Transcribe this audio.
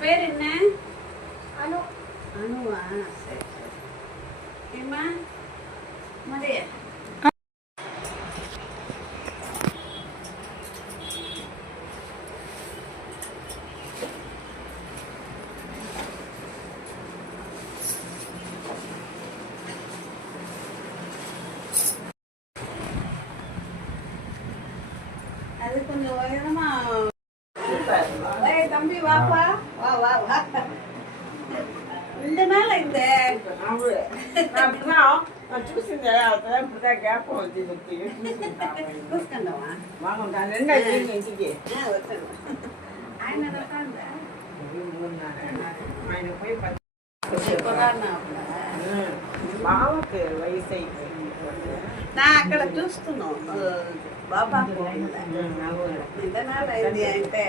பேர் என்ன? அனு. அனுவா? சரி சரி. ஏம்மா மதிய அது கொஞ்சம் உயரமா. ஏய் தம்பி வாப்பா, வா வா வா. இந்த மேல இந்த கூஸ்கண்டவா? ఆయన రకాలు బావకి వయసు అయిపోయింది. నా అక్కడ చూస్తున్నాం బాబా ఇంతనాలు అయింది అంటే